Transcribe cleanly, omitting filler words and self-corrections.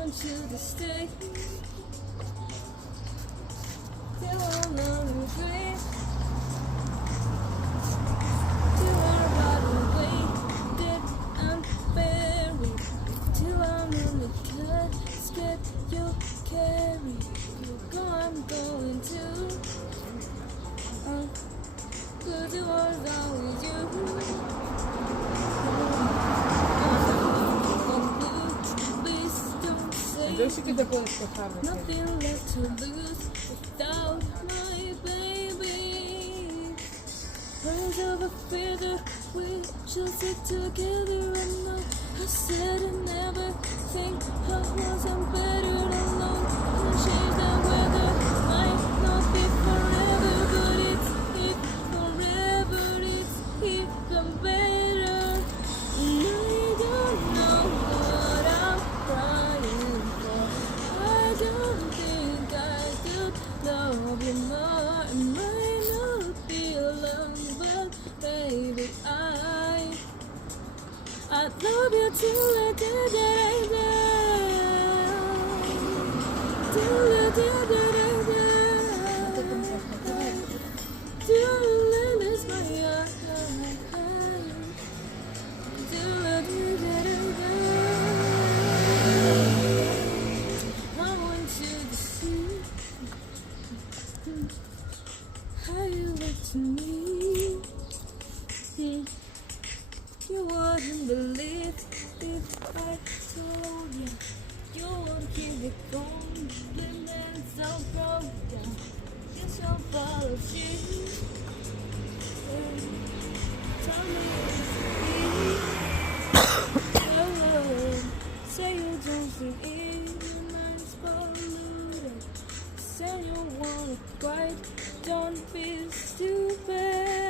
want you to stay till I'm on the train. You are right away, dead and buried. Till I'm in the casket you carry. You go, I'm going to. Cause it was always you. Please don't say nothing left to lose without my baby. Words of a feather, we shall sit together. I know I said I never think I wasn't better alone. Can change the weather, might not be forever, but it's forever, it's even better. And I don't know what I'm crying for. I don't think I could love you more. It might not be long, but baby, I love you till I did it. Till I did it. Till I lose my eyes. Till I did it. I want you to see how you look to me. You wouldn't believe if I told you. You won't keep it going. Compliments so broken. You're so full of shit. Tell me it's me. Say you don't think your mind's polluted. Say you wanna quiet. Don't be stupid.